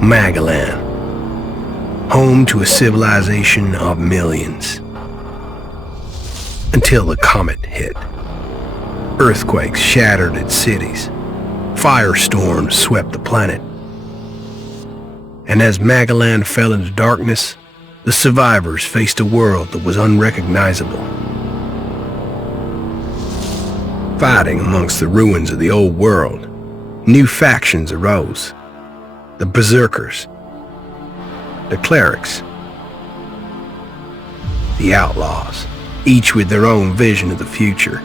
Magellan, home to a civilization of millions. Until the comet hit. Earthquakes shattered its cities. Firestorms swept the planet. And as Magellan fell into darkness, the survivors faced a world that was unrecognizable. Fighting amongst the ruins of the old world, new factions arose. The Berserkers, the Clerics, the Outlaws, each with their own vision of the future.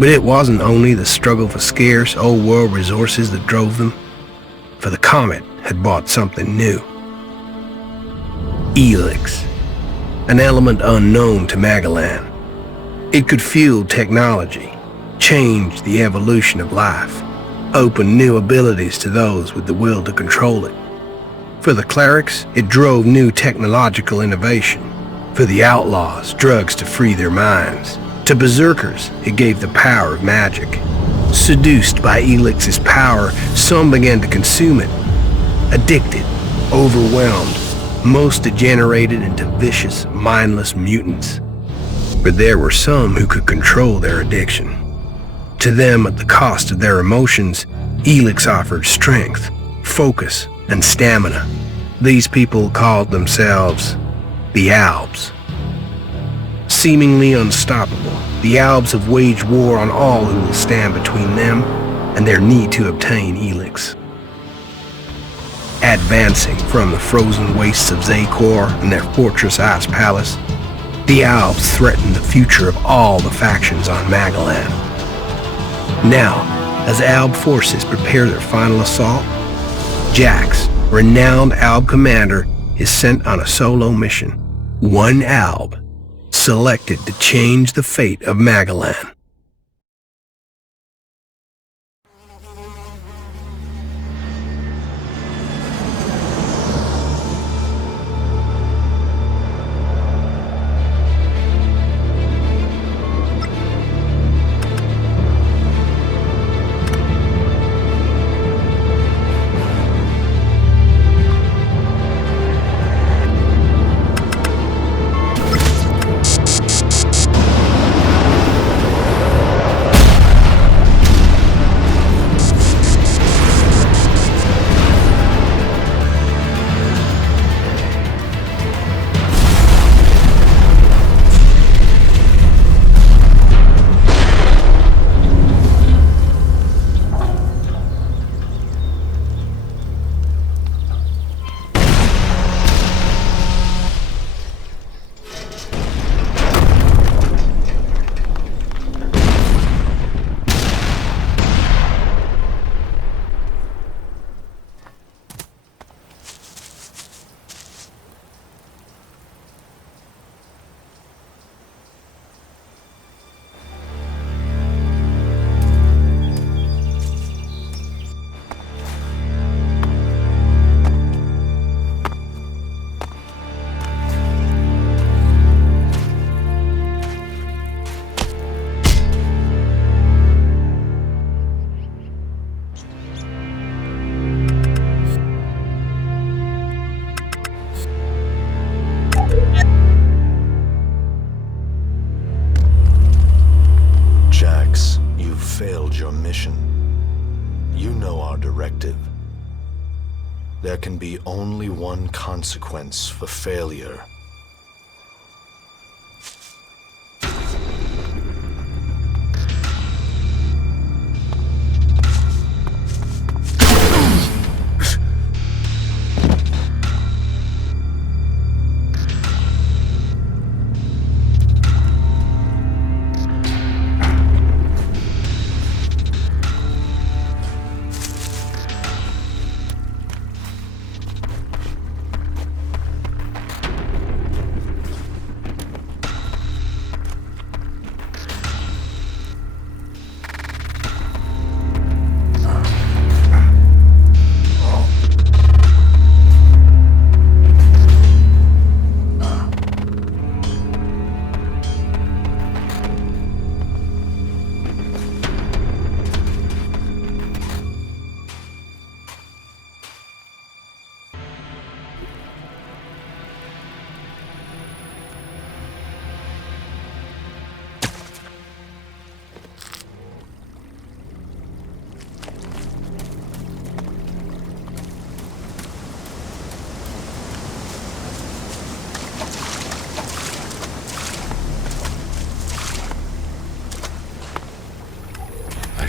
But it wasn't only the struggle for scarce old world resources that drove them, for the comet had brought something new. Elex, an element unknown to Magellan. It could fuel technology, change the evolution of life, open new abilities to those with the will to control it. For the Clerics, it drove new technological innovation. For the Outlaws, drugs to free their minds. To Berserkers, it gave the power of magic. Seduced by Elix's power, some began to consume it. Addicted, overwhelmed, most degenerated into vicious, mindless mutants. But there were some who could control their addiction. To them, at the cost of their emotions, Elex offered strength, focus, and stamina. These people called themselves the Albs. Seemingly unstoppable, the Albs have waged war on all who will stand between them and their need to obtain Elex. Advancing from the frozen wastes of Zakor and their fortress Ice Palace, the Albs threaten the future of all the factions on Magellan. Now, as Alb forces prepare their final assault, Jax, renowned Alb commander, is sent on a solo mission. One Alb, selected to change the fate of Magellan. Your mission. You know our directive. There can be only one consequence for failure.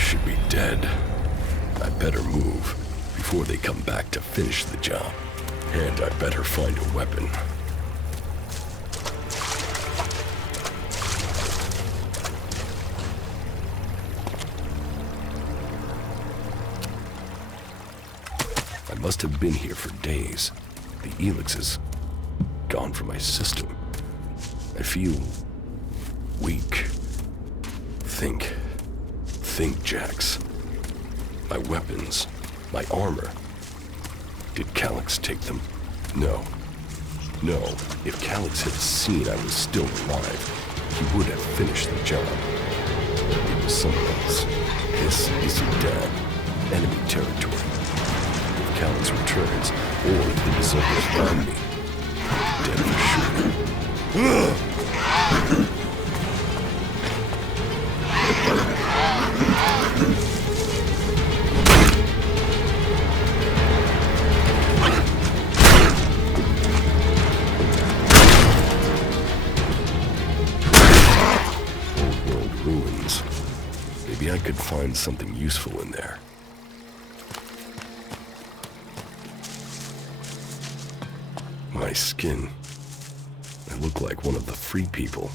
should be dead. I better move before they come back to finish the job. And I better find a weapon. I must have been here for days. The Elex is gone from my system. I feel weak. Think, Jax. My weapons, my armor. Did Calyx take them? No. If Calyx had seen I was still alive, he would have finished the job. It was someone else. This isn't dead. Enemy territory. If Calyx returns, or if the Berserkers find me, dead for sure. Maybe I could find something useful in there. My skin. I look like one of the free people.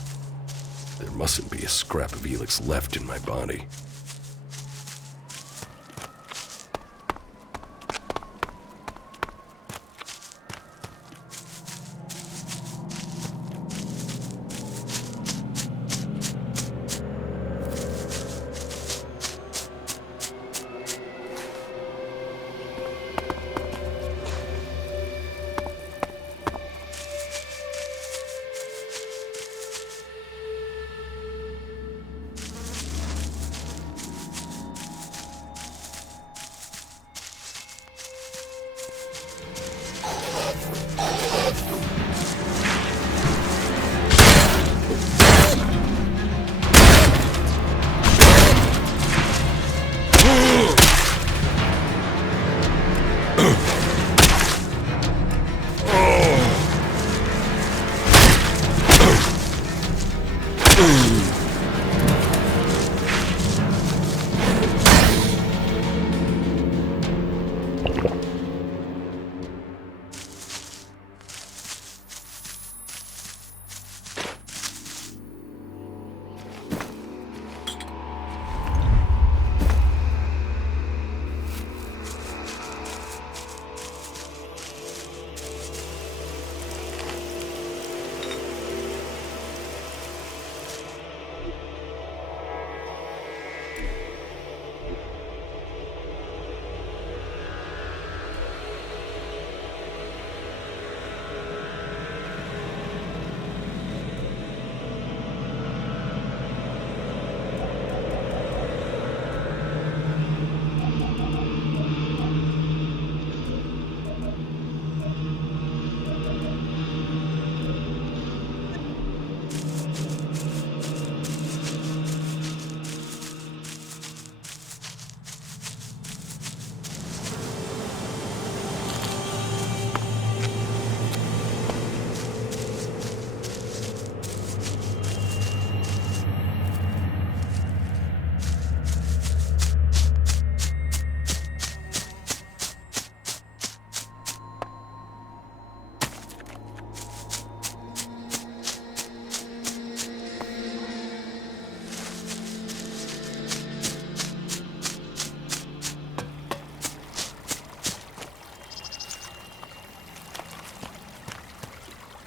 There mustn't be a scrap of Elex left in my body.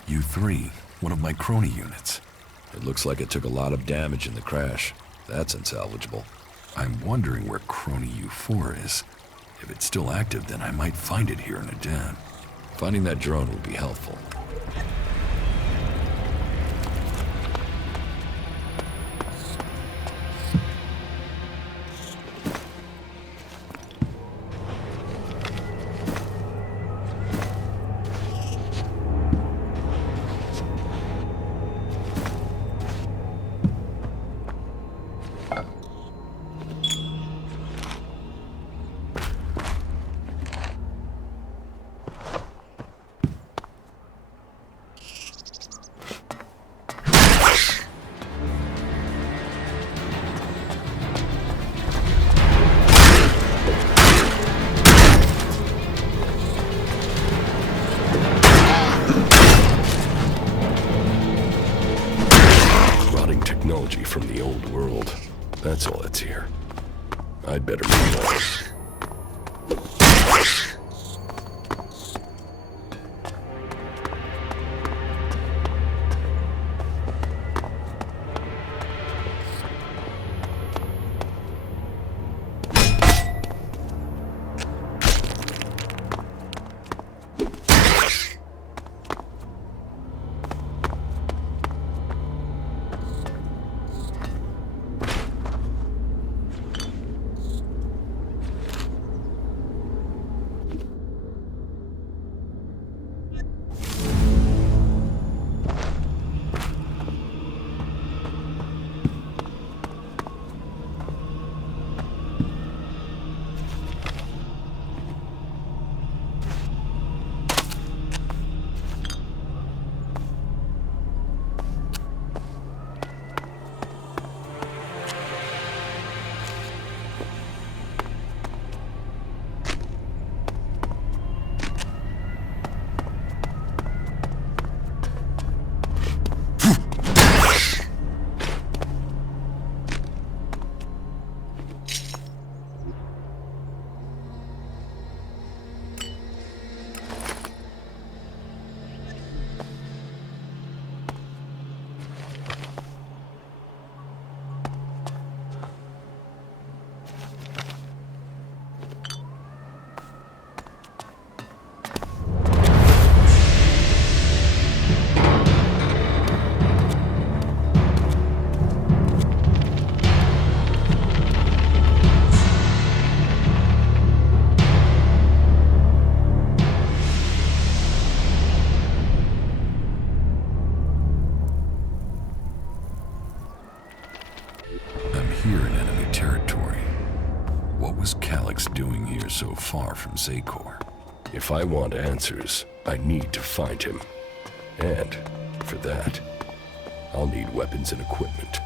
U3, one of my crony units. It looks like it took a lot of damage in the crash. That's unsalvageable. I'm wondering where crony U4 is. If it's still active, then I might find it here in a den. Finding that drone will be helpful. from the old world. That's all that's here. I'd better move on. Here in enemy territory. What was Calyx doing here so far from Zakor? If I want answers, I need to find him. And, for that, I'll need weapons and equipment.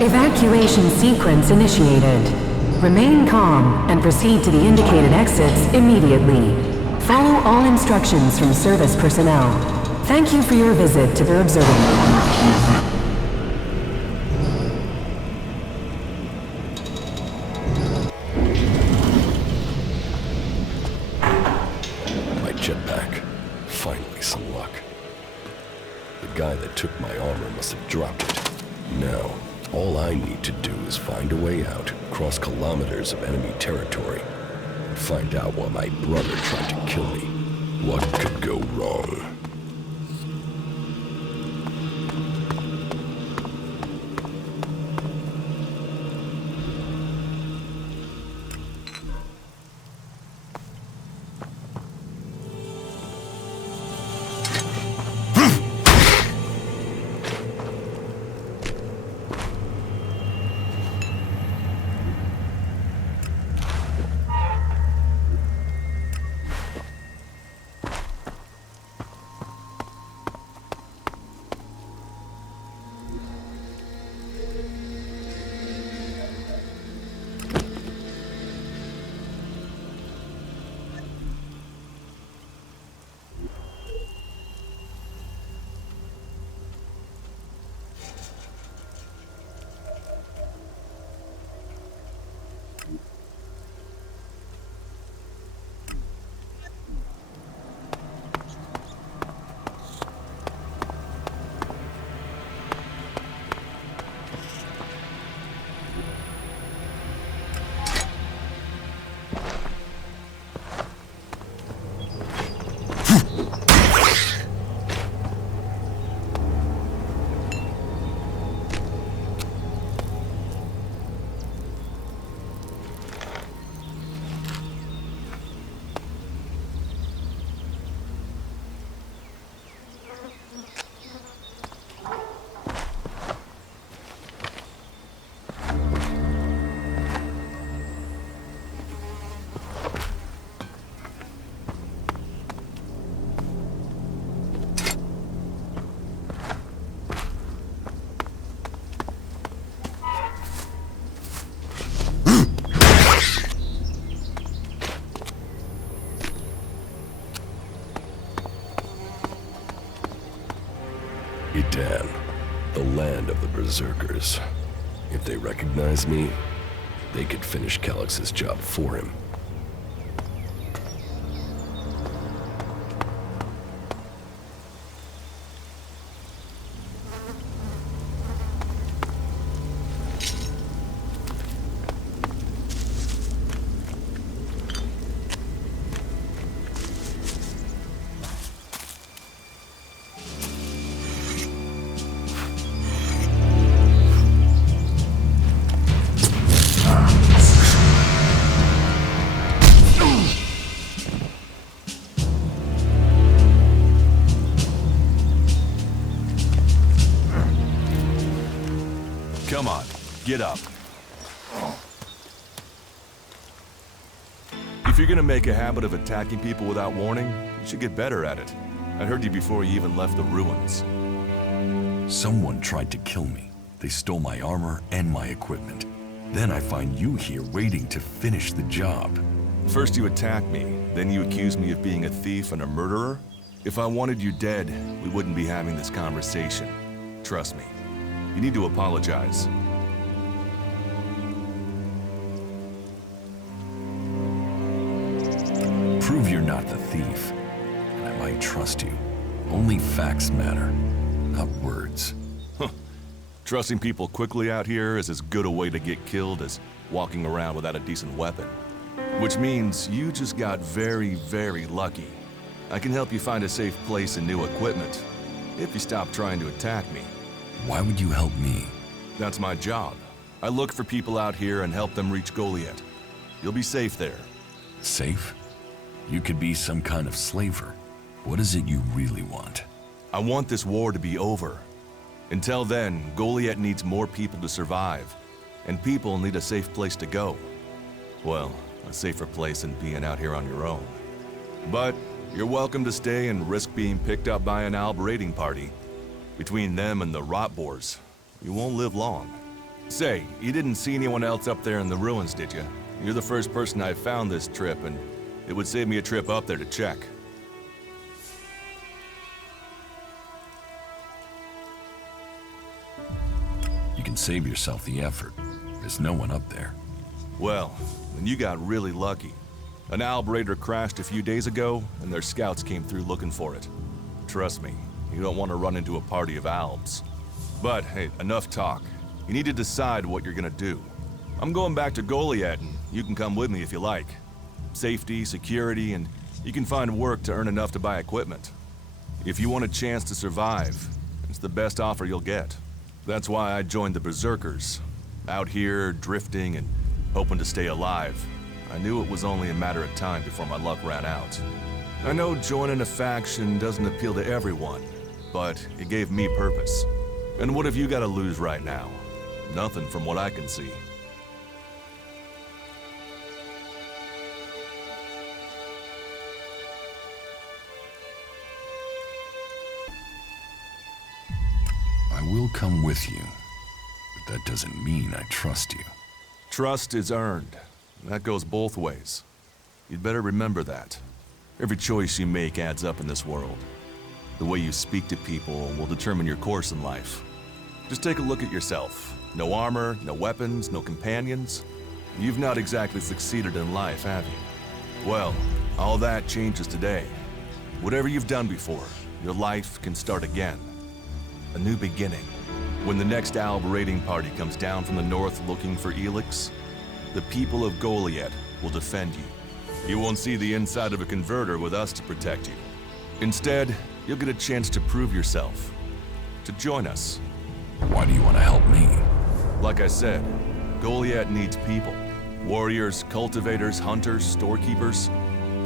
Evacuation sequence initiated. Remain calm and proceed to the indicated exits immediately. Follow all instructions from service personnel. Thank you for your visit to the observatory. My jetpack. Finally some luck. The guy that took my armor must have dropped it. Now, all I need to do is find a way out, cross kilometers of enemy territory, and find out why my brother tried to kill me. What could go wrong? Adan, the land of the Berserkers. If they recognize me, they could finish Calix's job for him. Come on, get up. If you're gonna make a habit of attacking people without warning, you should get better at it. I heard you before you even left the ruins. Someone tried to kill me. They stole my armor and my equipment. Then I find you here waiting to finish the job. First you attack me, then you accuse me of being a thief and a murderer? If I wanted you dead, we wouldn't be having this conversation. Trust me. You need to apologize. Prove you're not the thief, and I might trust you. Only facts matter, not words. Trusting people quickly out here is as good a way to get killed as walking around without a decent weapon. Which means you just got very, very lucky. I can help you find a safe place and new equipment, if you stop trying to attack me. Why would you help me? That's my job. I look for people out here and help them reach Goliath. You'll be safe there. Safe? You could be some kind of slaver. What is it you really want? I want this war to be over. Until then, Goliath needs more people to survive, and people need a safe place to go. Well, a safer place than being out here on your own. But you're welcome to stay and risk being picked up by an Alb raiding party. Between them and the Rotboars, you won't live long. Say, you didn't see anyone else up there in the ruins, did you? You're the first person I found this trip, and it would save me a trip up there to check. You can save yourself the effort. There's no one up there. Well, then you got really lucky. An Alb raider crashed a few days ago, and their scouts came through looking for it. Trust me, you don't want to run into a party of Albs. But, hey, enough talk. You need to decide what you're gonna do. I'm going back to Goliath, and you can come with me if you like. Safety, security, and you can find work to earn enough to buy equipment. If you want a chance to survive, it's the best offer you'll get. That's why I joined the Berserkers. Out here, drifting and hoping to stay alive. I knew it was only a matter of time before my luck ran out. I know joining a faction doesn't appeal to everyone, but it gave me purpose. And what have you got to lose right now? Nothing from what I can see. I will come with you, but that doesn't mean I trust you. Trust is earned. That goes both ways. You'd better remember that. Every choice you make adds up in this world. The way you speak to people will determine your course in life. Just take a look at yourself. No armor, no weapons, no companions. You've not exactly succeeded in life, have you? Well, all that changes today. Whatever you've done before, your life can start again. A new beginning. When the next Alb raiding party comes down from the north looking for Elex, the people of Goliath will defend you. You won't see the inside of a converter with us to protect you. Instead, you'll get a chance to prove yourself. To join us. Why do you want to help me? Like I said, Goliath needs people. Warriors, cultivators, hunters, storekeepers.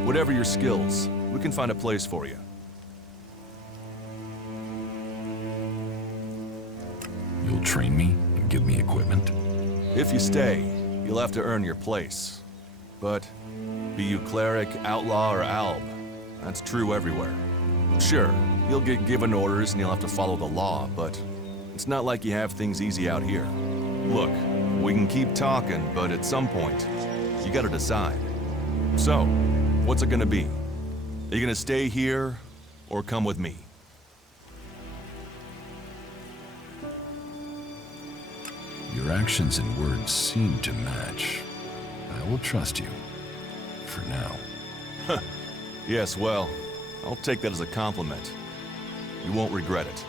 Whatever your skills, we can find a place for you. You'll train me and give me equipment? If you stay, you'll have to earn your place. But be you cleric, outlaw, or alb, that's true everywhere. Sure, you'll get given orders and you'll have to follow the law, but it's not like you have things easy out here. Look, we can keep talking, but at some point, you gotta decide. So, what's it gonna be? Are you gonna stay here, or come with me? Your actions and words seem to match. I will trust you. For now. Yes, well, I'll take that as a compliment. You won't regret it.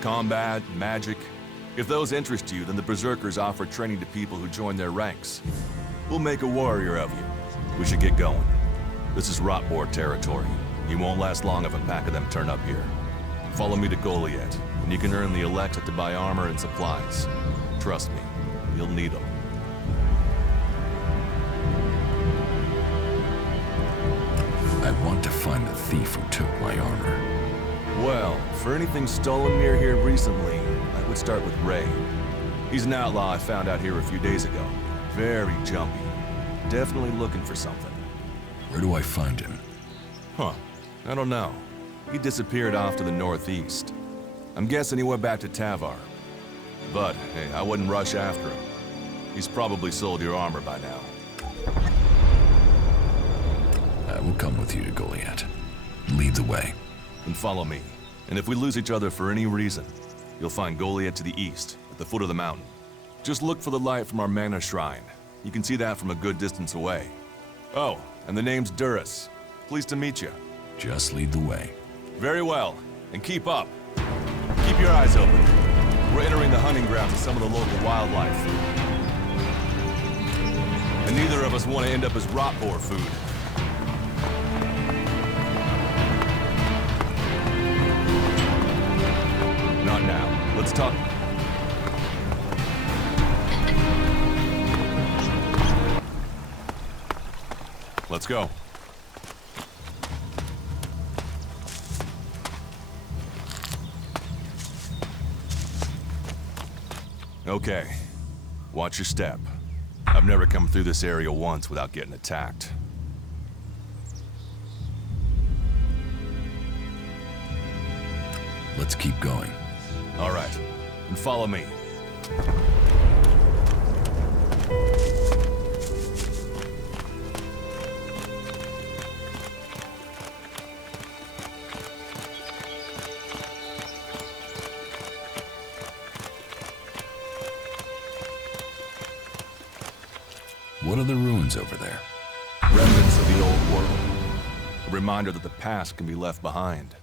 Combat, magic. If those interest you, then the Berserkers offer training to people who join their ranks. We'll make a warrior of you. We should get going. This is Rotboar territory. You won't last long if a pack of them turn up here. Follow me to Goliath, and you can earn the Elex to buy armor and supplies. Trust me, you'll need them. I want to find the thief who took my armor. Well, for anything stolen near here recently, I would start with Ray. He's an outlaw I found out here a few days ago. Very jumpy. Definitely looking for something. Where do I find him? Huh. I don't know. He disappeared off to the northeast. I'm guessing he went back to Tavar. But, hey, I wouldn't rush after him. He's probably sold your armor by now. I will come with you to Goliath. Lead the way. And follow me. And if we lose each other for any reason, you'll find Goliath to the east, at the foot of the mountain. Just look for the light from our mana shrine. You can see that from a good distance away. Oh, and the name's Duras. Pleased to meet you. Just lead the way. Very well, and keep up. Keep your eyes open. We're entering the hunting grounds of some of the local wildlife. And neither of us want to end up as Rotboar food. Not now. Let's talk. Let's go. Okay. Watch your step. I've never come through this area once without getting attacked. Let's keep going. All right. And follow me. What are the ruins over there? Remnants of the old world. A reminder that the past can be left behind.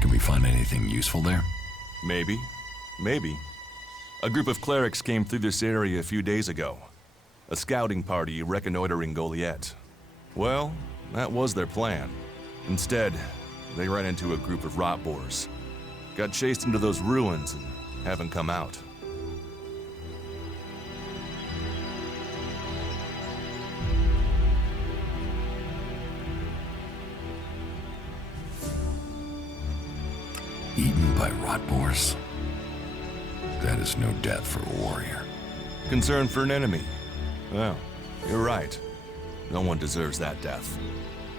Can we find anything useful there? Maybe. Maybe. A group of clerics came through this area a few days ago. A scouting party reconnoitering Goliath. Well, that was their plan. Instead, they ran into a group of Rotboars. Got chased into those ruins and haven't come out. Eaten by Rotboars? That is no death for a warrior. Concern for an enemy. Well, you're right. No one deserves that death.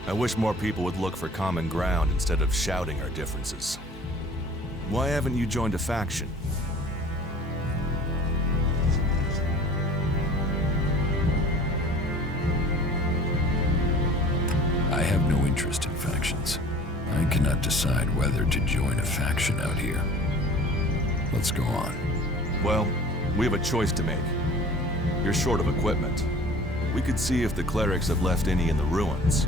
I wish more people would look for common ground instead of shouting our differences. Why haven't you joined a faction? I have no interest in factions. I cannot decide whether to join a faction out here. Let's go on. Well, we have a choice to make. You're short of equipment. We could see if the clerics have left any in the ruins.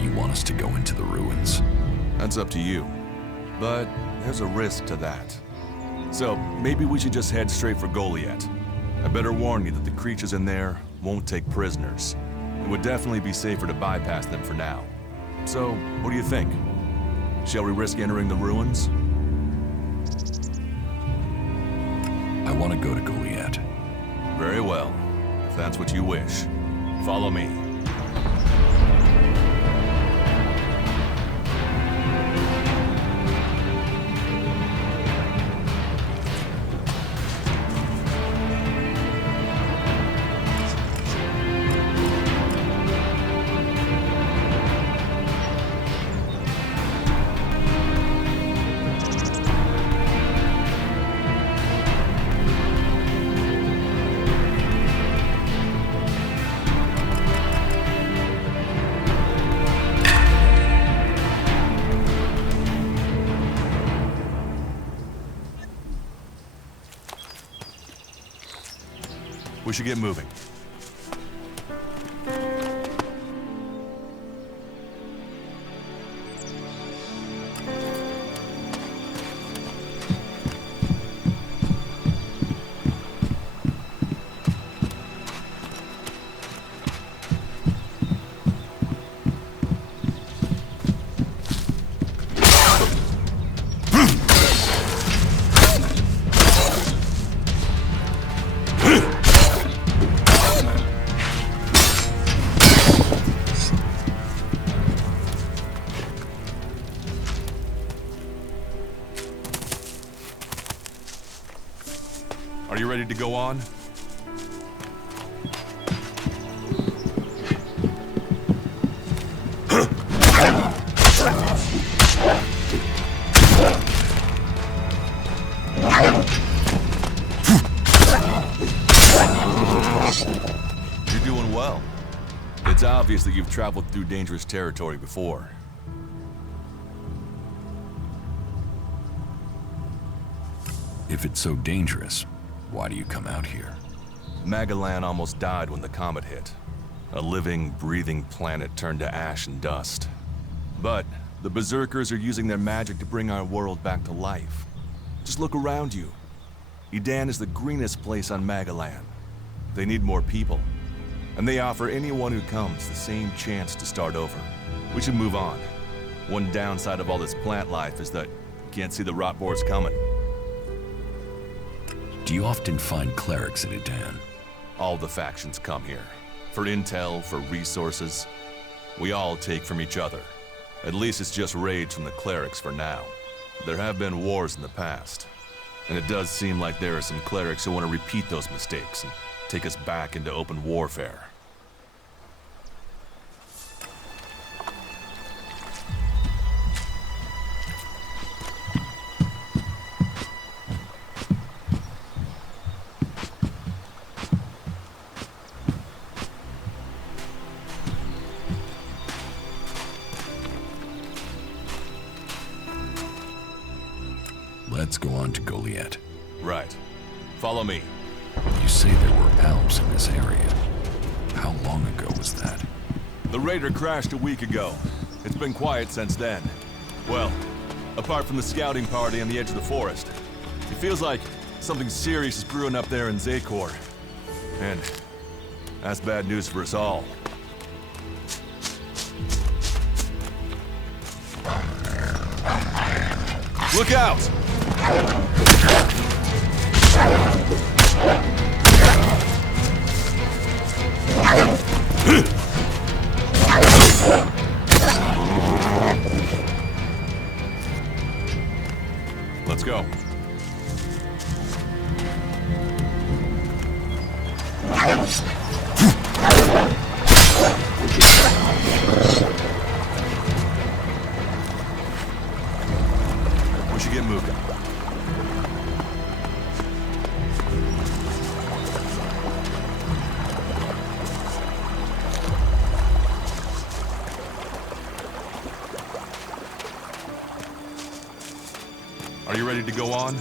You want us to go into the ruins? That's up to you. But there's a risk to that. So maybe we should just head straight for Goliath. I better warn you that the creatures in there won't take prisoners. It would definitely be safer to bypass them for now. So, what do you think? Shall we risk entering the ruins? I want to go to Goliath. Very well, if that's what you wish. Follow me. We should get moving. Are you ready to go on? You're doing well. It's obvious that you've traveled through dangerous territory before. If it's so dangerous, why do you come out here? Magalan almost died when the comet hit. A living, breathing planet turned to ash and dust. But the Berserkers are using their magic to bring our world back to life. Just look around you. Edan is the greenest place on Magalan. They need more people. And they offer anyone who comes the same chance to start over. We should move on. One downside of all this plant life is that you can't see the rot boars coming. Do you often find clerics at Edan? All the factions come here. For intel, for resources. We all take from each other. At least it's just raids from the clerics for now. There have been wars in the past. And it does seem like there are some clerics who want to repeat those mistakes and take us back into open warfare. Let's go on to Goliath. Right. Follow me. You say there were Alps in this area. How long ago was that? The raider crashed a week ago. It's been quiet since then. Well, apart from the scouting party on the edge of the forest. It feels like something serious is brewing up there in Zakor. And that's bad news for us all. Look out! Let's go. We should get moving. Are you ready to go on?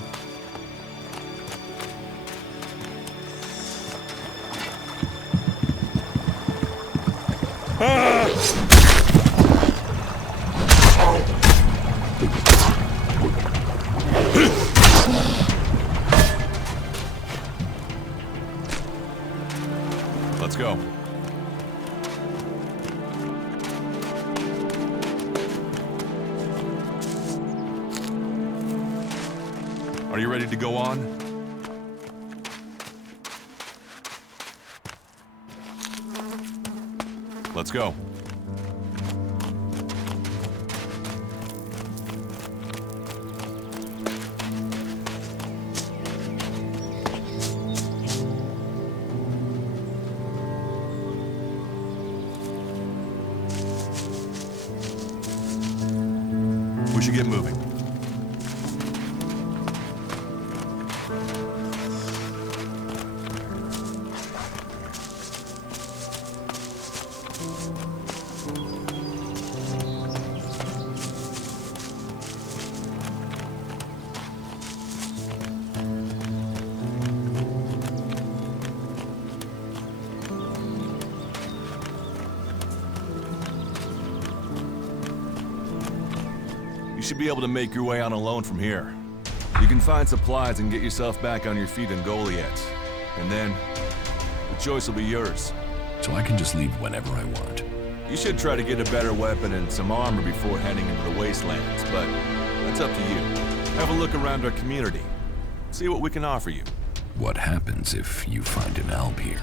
Let's go. Are you ready to go on? Let's go. We should get moving. should be able to make your way on alone from here. You can find supplies and get yourself back on your feet in Goliath. And then, the choice will be yours. So I can just leave whenever I want. You should try to get a better weapon and some armor before heading into the wastelands, but that's up to you. Have a look around our community. See what we can offer you. What happens if you find an alb here?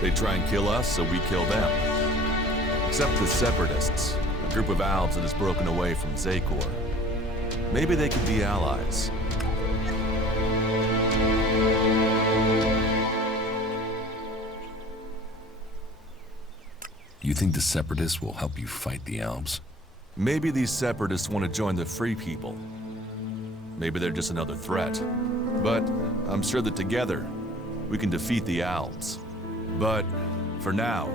They try and kill us, so we kill them. Except the Separatists, a group of Albs that has broken away from Zakor. Maybe they could be allies. You think the Separatists will help you fight the Albs? Maybe these Separatists want to join the Free People. Maybe they're just another threat. But I'm sure that together, we can defeat the Albs. But for now,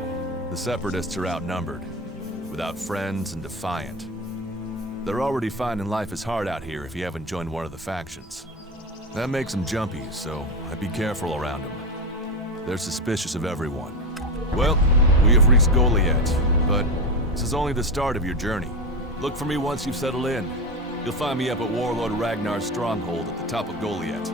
the Separatists are outnumbered, without friends and defiant. They're already finding life is hard out here if you haven't joined one of the factions. That makes them jumpy, so I'd be careful around them. They're suspicious of everyone. Well, we have reached Goliath, but this is only the start of your journey. Look for me once you've settled in. You'll find me up at Warlord Ragnar's stronghold at the top of Goliath.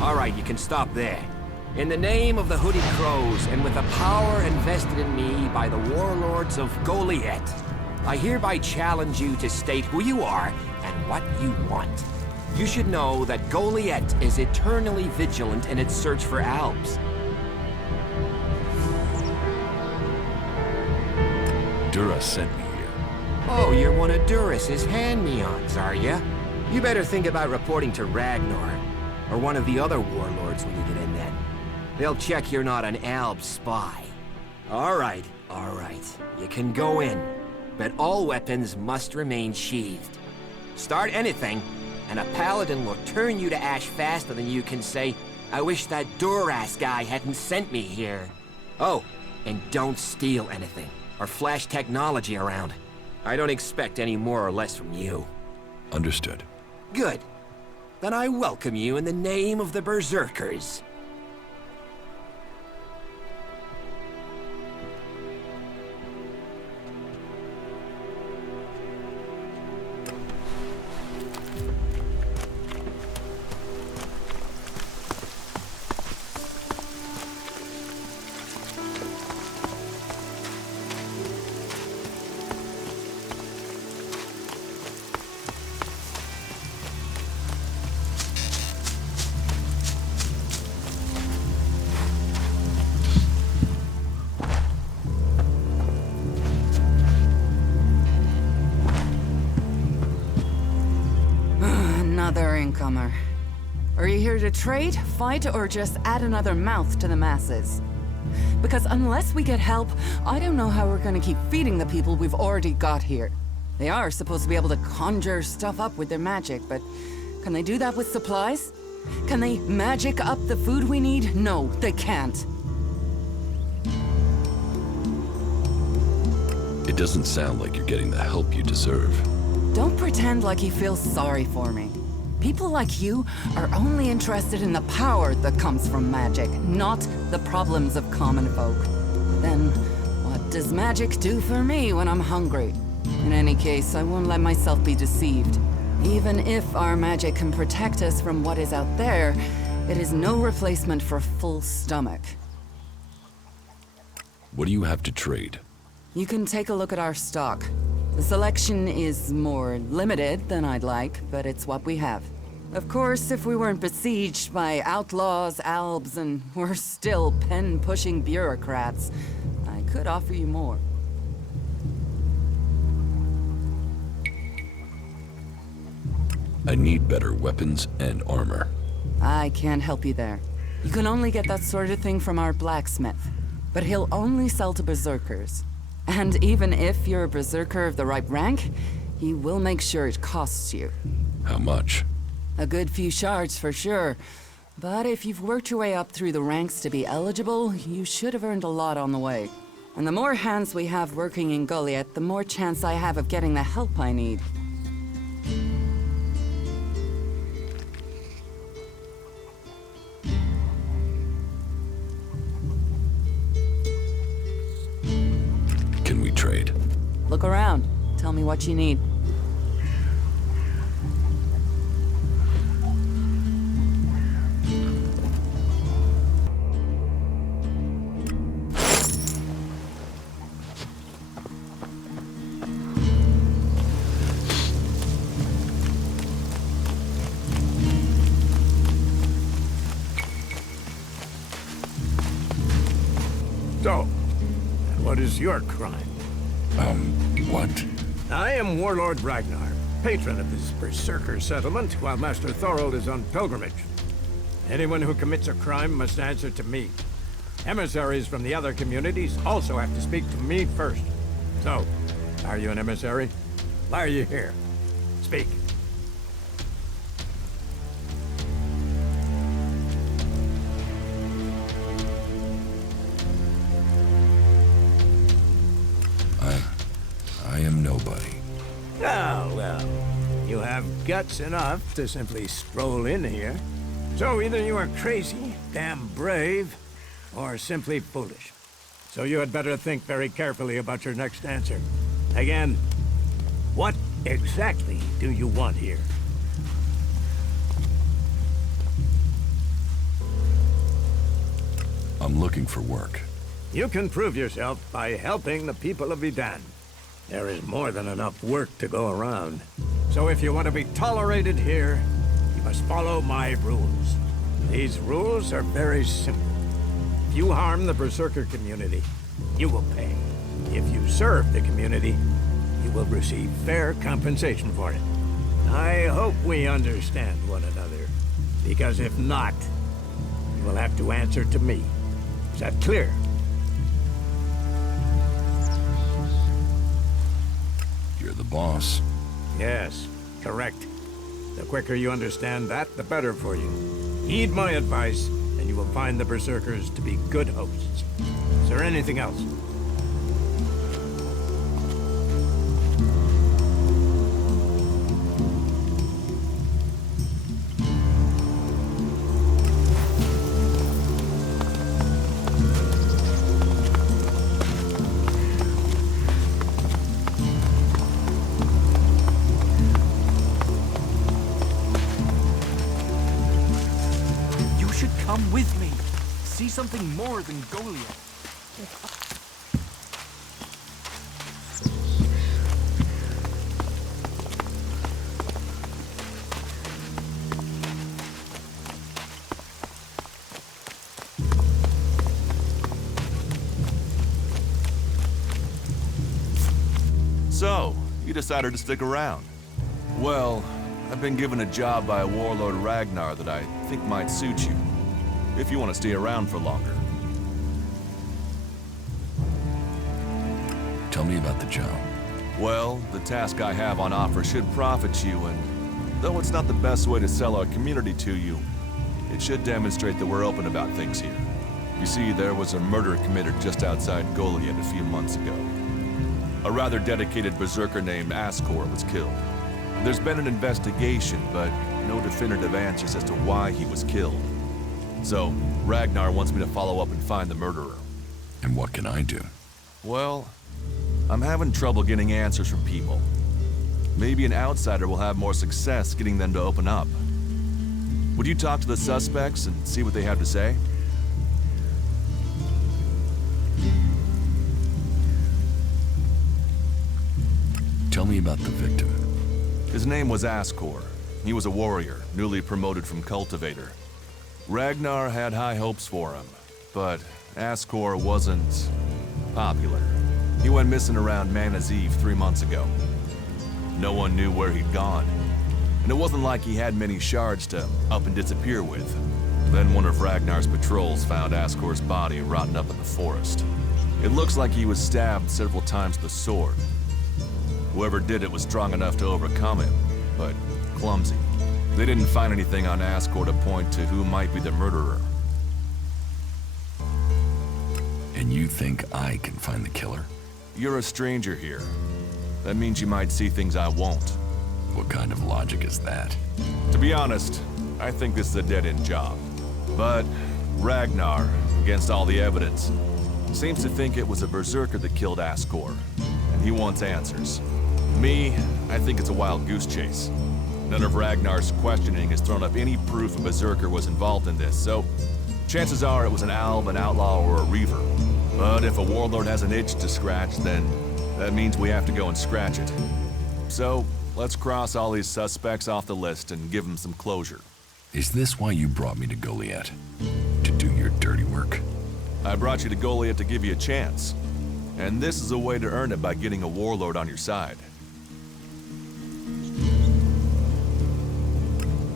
Alright, you can stop there. In the name of the Hooded Crows, and with the power invested in me by the warlords of Goliath, I hereby challenge you to state who you are and what you want. You should know that Goliath is eternally vigilant in its search for Albs. Dura sent me here. Oh, you're one of Duras's hand-me-ons, are ya? You better think about reporting to Ragnar, or one of the other warlords when you get in then. They'll check you're not an Alb spy. Alright, you can go in, but all weapons must remain sheathed. Start anything, and a paladin will turn you to ash faster than you can say, I wish that Duras guy hadn't sent me here. Oh, and don't steal anything, or flash technology around. I don't expect any more or less from you. Understood. Good. Then I welcome you in the name of the Berserkers. Another incomer. Are you here to trade, fight, or just add another mouth to the masses? Because unless we get help, I don't know how we're gonna keep feeding the people we've already got here. They are supposed to be able to conjure stuff up with their magic, but can they do that with supplies? Can they magic up the food we need? No, they can't. It doesn't sound like you're getting the help you deserve. Don't pretend like you feel sorry for me. People like you are only interested in the power that comes from magic, not the problems of common folk. Then, what does magic do for me when I'm hungry? In any case, I won't let myself be deceived. Even if our magic can protect us from what is out there, it is no replacement for a full stomach. What do you have to trade? You can take a look at our stock. The selection is more limited than I'd like, but it's what we have. Of course, if we weren't besieged by outlaws, albs, and we're still pen-pushing bureaucrats, I could offer you more. I need better weapons and armor. I can't help you there. You can only get that sort of thing from our blacksmith, but he'll only sell to berserkers. And even if you're a berserker of the right rank, he will make sure it costs you. How much? A good few shards for sure. But if you've worked your way up through the ranks to be eligible, you should have earned a lot on the way. And the more hands we have working in Goliath, the more chance I have of getting the help I need. Can we trade? Look around. Tell me what you need. So, what is your crime? What? I am Warlord Ragnar, patron of this Berserker settlement, while Master Thorold is on pilgrimage. Anyone who commits a crime must answer to me. Emissaries from the other communities also have to speak to me first. So, are you an emissary? Why are you here? Speak. I am nobody. Oh, well, you have guts enough to simply stroll in here. So either you are crazy, damn brave, or simply foolish. So you had better think very carefully about your next answer. Again, what exactly do you want here? I'm looking for work. You can prove yourself by helping the people of Edan. There is more than enough work to go around. So if you want to be tolerated here, you must follow my rules. These rules are very simple. If you harm the Berserker community, you will pay. If you serve the community, you will receive fair compensation for it. I hope we understand one another, because if not, you will have to answer to me. Is that clear? You're the boss. Yes, correct. The quicker you understand that, the better for you. Heed my advice, and you will find the Berserkers to be good hosts. Is there anything else? Come with me. See something more than Goliath. So, you decided to stick around. Well, I've been given a job by Warlord Ragnar that I think might suit you, if you want to stay around for longer. Tell me about the job. Well, the task I have on offer should profit you, and though it's not the best way to sell our community to you, it should demonstrate that we're open about things here. You see, there was a murder committed just outside Goliath a few months ago. A rather dedicated berserker named Ascor was killed. There's been an investigation, but no definitive answers as to why he was killed. So, Ragnar wants me to follow up and find the murderer. And what can I do? Well, I'm having trouble getting answers from people. Maybe an outsider will have more success getting them to open up. Would you talk to the suspects and see what they have to say? Tell me about the victim. His name was Ascor. He was a warrior, newly promoted from cultivator. Ragnar had high hopes for him, but Ascor wasn't popular. He went missing around Mana's Eve 3 months ago. No one knew where he'd gone, and it wasn't like he had many shards to up and disappear with. Then one of Ragnar's patrols found Ascor's body rotting up in the forest. It looks like he was stabbed several times with a sword. Whoever did it was strong enough to overcome him, but clumsy. They didn't find anything on Ascor to point to who might be the murderer. And you think I can find the killer? You're a stranger here. That means you might see things I won't. What kind of logic is that? To be honest, I think this is a dead-end job. But Ragnar, against all the evidence, seems to think it was a berserker that killed Ascor, and he wants answers. Me, I think it's a wild goose chase. None of Ragnar's questioning has thrown up any proof a berserker was involved in this, so chances are it was an alb, an outlaw, or a reaver. But if a warlord has an itch to scratch, then that means we have to go and scratch it. So, let's cross all these suspects off the list and give them some closure. Is this why you brought me to Goliath? To do your dirty work? I brought you to Goliath to give you a chance. And this is a way to earn it by getting a warlord on your side.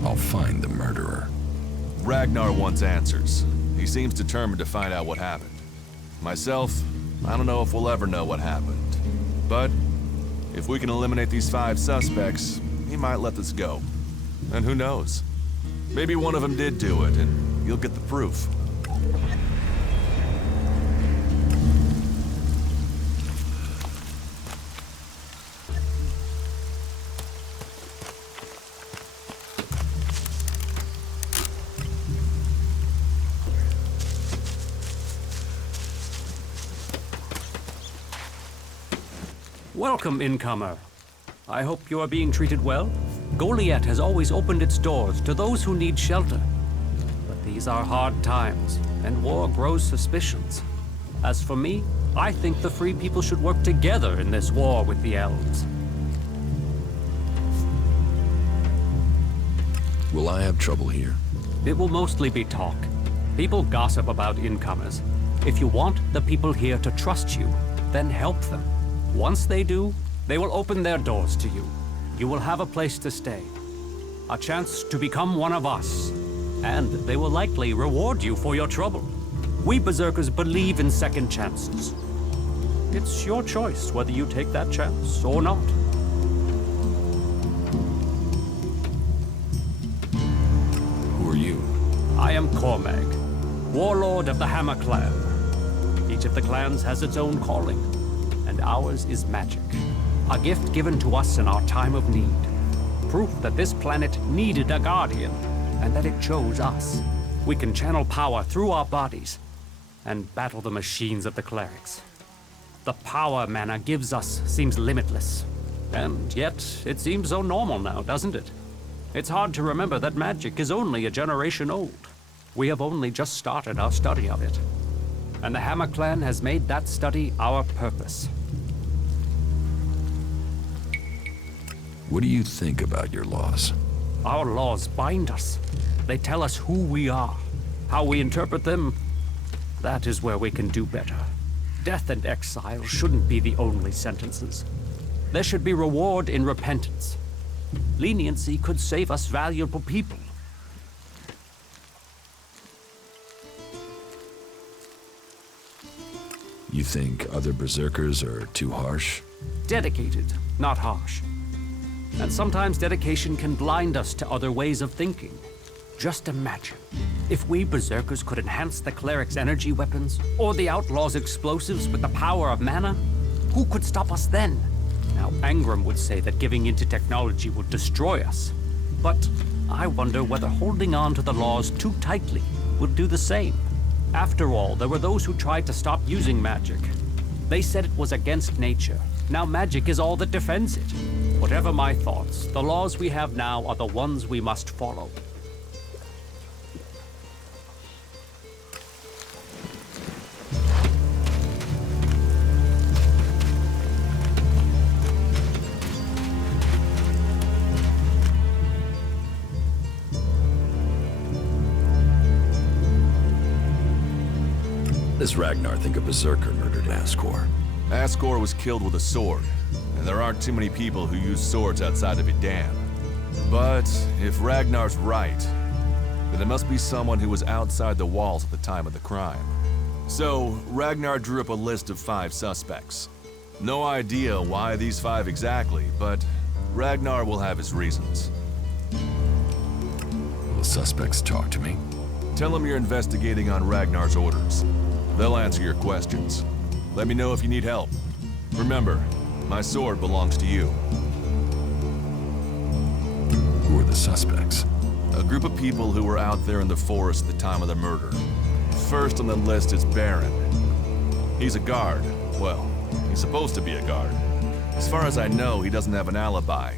I'll find the murderer. Ragnar wants answers. He seems determined to find out what happened. Myself, I don't know if we'll ever know what happened. But if we can eliminate these 5 suspects, he might let this go. And who knows? Maybe one of them did do it, and you'll get the proof. Welcome, incomer. I hope you are being treated well. Goliath has always opened its doors to those who need shelter. But these are hard times, and war grows suspicions. As for me, I think the free people should work together in this war with the elves. Will I have trouble here? It will mostly be talk. People gossip about incomers. If you want the people here to trust you, then help them. Once they do, they will open their doors to you. You will have a place to stay, a chance to become one of us, and they will likely reward you for your trouble. We Berserkers believe in second chances. It's your choice whether you take that chance or not. Who are you? I am Cormag, warlord of the Hammer Clan. Each of the clans has its own calling, and ours is magic. A gift given to us in our time of need. Proof that this planet needed a guardian, and that it chose us. We can channel power through our bodies, and battle the machines of the clerics. The power mana gives us seems limitless. And yet, it seems so normal now, doesn't it? It's hard to remember that magic is only a generation old. We have only just started our study of it. And the Hammer Clan has made that study our purpose. What do you think about your laws? Our laws bind us. They tell us who we are. How we interpret them, that is where we can do better. Death and exile shouldn't be the only sentences. There should be reward in repentance. Leniency could save us valuable people. You think other berserkers are too harsh? Dedicated, not harsh. And sometimes dedication can blind us to other ways of thinking. Just imagine, if we berserkers could enhance the cleric's energy weapons, or the outlaw's explosives with the power of mana, who could stop us then? Now, Angram would say that giving into technology would destroy us. But I wonder whether holding on to the laws too tightly would do the same. After all, there were those who tried to stop using magic. They said it was against nature. Now magic is all that defends it. Whatever my thoughts, the laws we have now are the ones we must follow. does Ragnar think a berserker murdered Ascor? Ascor was killed with a sword, and there aren't too many people who use swords outside of Vidan. But if Ragnar's right, then it must be someone who was outside the walls at the time of the crime. So, Ragnar drew up a list of 5 suspects. No idea why these 5 exactly, but Ragnar will have his reasons. Will suspects talk to me? Tell them you're investigating on Ragnar's orders. They'll answer your questions. Let me know if you need help. Remember, my sword belongs to you. Who are the suspects? A group of people who were out there in the forest at the time of the murder. First on the list is Baron. He's a guard. Well, he's supposed to be a guard. As far as I know, he doesn't have an alibi.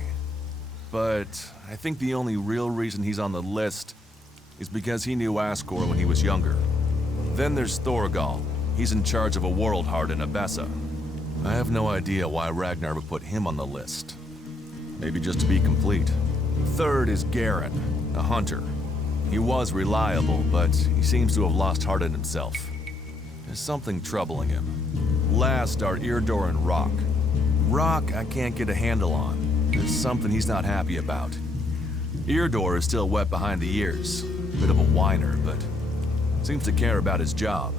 But I think the only real reason he's on the list is because he knew Ascor when he was younger. Then there's Thorgal. He's in charge of a world heart in Abessa. I have no idea why Ragnar would put him on the list. Maybe just to be complete. Third is Garen, a hunter. He was reliable, but he seems to have lost heart in himself. There's something troubling him. Last are Irdor and Rock. Rock I can't get a handle on. There's something he's not happy about. Irdor is still wet behind the ears. Bit of a whiner, but seems to care about his job.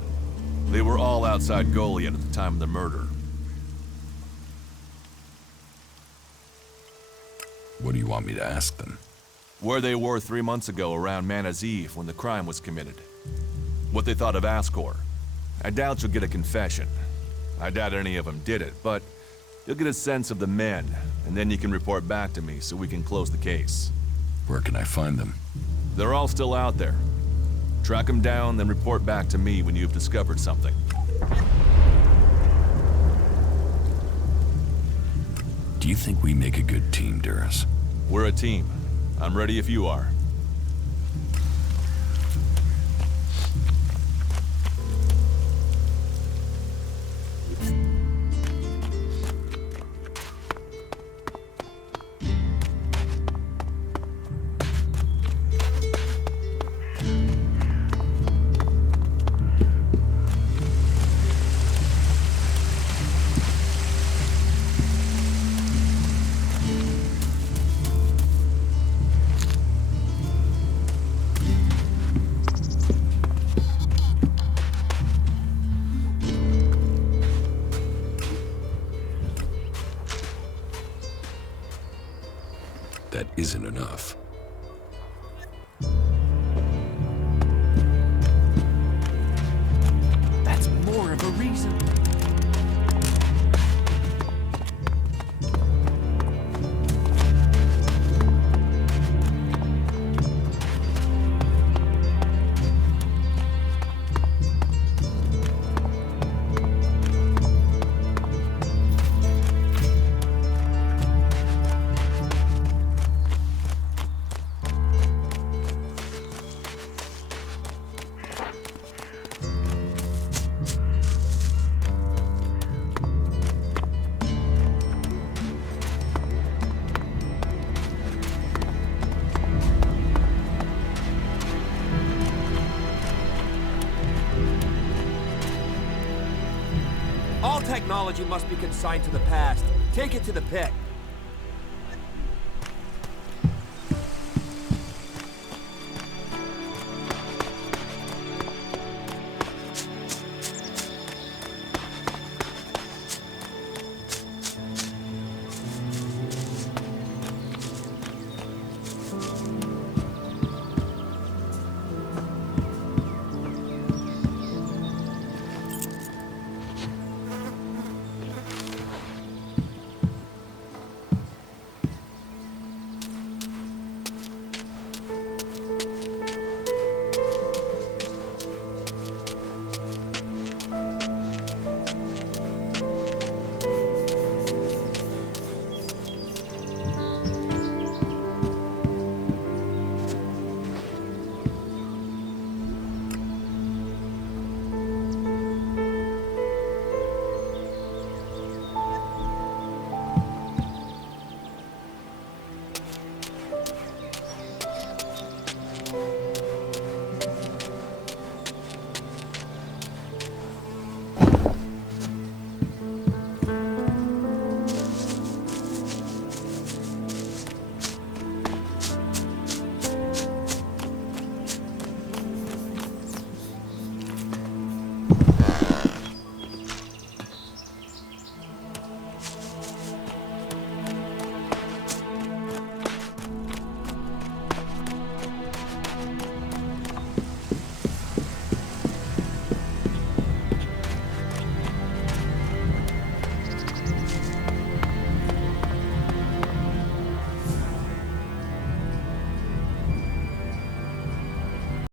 They were all outside Goliath at the time of the murder. What do you want me to ask them? Where they were 3 months ago around Mana's Eve when the crime was committed. What they thought of Ascor. I doubt you'll get a confession. I doubt any of them did it, but you'll get a sense of the men, and then you can report back to me so we can close the case. Where can I find them? They're all still out there. Track them down, then report back to me when you've discovered something. Do you think we make a good team, Duras? We're a team. I'm ready if you are. That isn't enough. That's more of a reason. All technology must be consigned to the past. Take it to the pit.